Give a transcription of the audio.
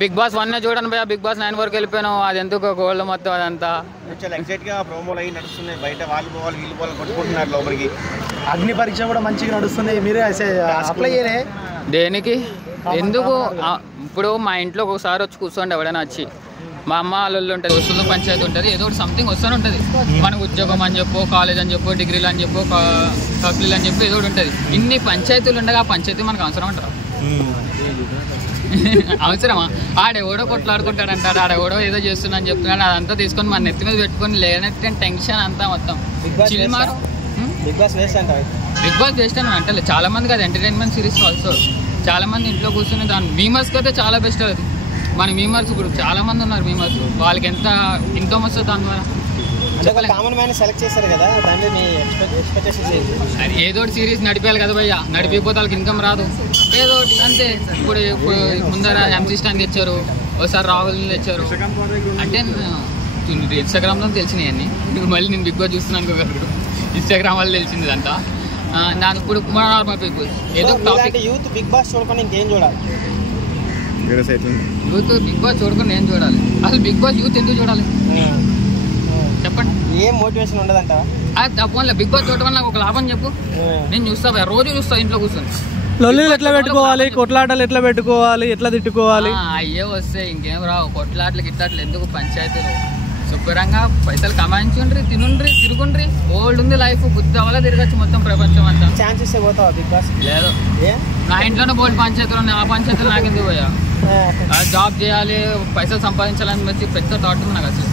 Big boss 1 చూడండి భయ్యా, big boss 9 వరకు వెళ్ళిపోయాను. అది ఎందుకు గోల్డ్ మొత్తం అదంతా చాలా ఎక్సైట్ గా ప్రోమోలు అయి నడుస్తున్నాయి. బయట వాళ్ళు పోవాలి వీళ్ళు పోవాలి కొట్టుకుంటున్నారు లోపలికి. అగ్ని పరీక్ష కూడా మంచిగా నడుస్తుంది. మీరే అప్లై చేయలే దేనికి ఎందుకు? ఇప్పుడు మా ఇంట్లో ఒకసారి వచ్చి కూర్చోండి ఎవడైనా వచ్చి, మా అమ్మ వాళ్ళు ఉంటుంది, వస్తుంది పంచాయతీ ఉంటుంది, ఏదో ఒకటి సంథింగ్ వస్తూనే ఉంటుంది. మనకు ఉద్యోగం అని చెప్పో, కాలేజ్ అని చెప్పో, డిగ్రీలు అని చెప్పో, సప్లీలు అని చెప్పి ఏదో ఒకటి ఉంటుంది. ఇన్ని పంచాయతీలు ఉండగా ఆ పంచాయతీ మనకు అవసరం అంటారు? అవసరమా? ఆడెవడో కొట్లాడుకుంటాడు అంటాడు, ఆడెవడో ఏదో చేస్తున్నా అని చెప్తున్నాడు. అదంతా తీసుకొని మన నెత్తి మీద పెట్టుకొని లేనట్టు టెన్షన్ అంతా మొత్తం చిల్మారు. బిగ్ బాస్ వేస్ట్ అంటారు. బిగ్ బాస్ వేస్ట్ అని అంటే చాలా మందికి అది ఎంటర్టైన్మెంట్ సిరీస్ ఆల్సో. చాలా మంది ఇంట్లో కూర్చొని దాని మీమర్స్కి అయితే చాలా బెస్ట్. అది మన మీమర్స్ ఇప్పుడు చాలా మంది ఉన్నారు. మీమర్స్ వాళ్ళకి ఎంత ఇన్కమ్ వస్తుంది దాని ద్వారా. కామన్ మ్యాన్ సెలెక్ట్ చేశారు కదా, దాన్ని మీ ఎక్స్పెక్టేషన్స్ అది ఏదో ఒకటి సిరీస్ నడిపేయాలి కదా భయ్యా, నడిపిపోతే వాళ్ళకి ఇన్కమ్ రాదు. ఏదో ఒకటి అంతే. ఇప్పుడు ముందర ఎంసీ స్టాండ్ తెచ్చారు, ఒకసారి రాహుల్ తెచ్చారు. అంటే ఇన్స్టాగ్రామ్లో తెలిసినాయి అన్ని. మళ్ళీ నేను బిగ్ బాస్ చూస్తున్నాను అనుకోగలరు, ఇన్స్టాగ్రామ్ వాళ్ళు తెలిసింది అంతా. నాకు ఇప్పుడు నార్మల్ పీపుల్ ఏదో టాపిక్. యూత్ బిగ్ బాస్ చూడకుండా ఇంకేం చూడాలి? యూత్ బిగ్ బాస్ చూడకుండా ఏం చూడాలి? అసలు బిగ్ బాస్ యూత్ ఎందుకు చూడాలి చెప్పండి? ఏం మోటివేషన్ ఉండదంట. అది తప్పకుండా బిగ్ బాస్ చూడడం వల్ల నాకు ఒక లాభం చెప్పు. నేను చూస్తా, రోజు చూస్తా ఇంట్లో కూర్చొని. లొల్లీలు ఎట్లా పెట్టుకోవాలి, కొట్లాటలు ఎట్లా పెట్టుకోవాలి, ఎట్లా తిట్టుకోవాలి, అయ్యే వస్తే ఇంకేం రావు. కొట్లాట్లు గిట్లాట్లు ఎందుకు? పంచాయతీలు శుభ్రంగా పైసలు కమాయించుండ్రి, తినుండ్రి, తిరుగుండ్రి. ఓల్డ్ ఉంది లైఫ్, బుద్ధి వల్ల తిరగచ్చు మొత్తం ప్రపంచం అంతా. ఛాన్స్ ఇస్తే పోతావా బిగ్ బాస్? లేదు, నా ఇంట్లోనే బోల్డ్ పంచాయతీలు ఉన్నాయి. ఆ పంచాయతీలు నాకు ఎందుకు పోయా? జాబ్ చేయాలి, పైసలు సంపాదించాలని పెద్ద థాట్ ఉంది నాకు అసలు.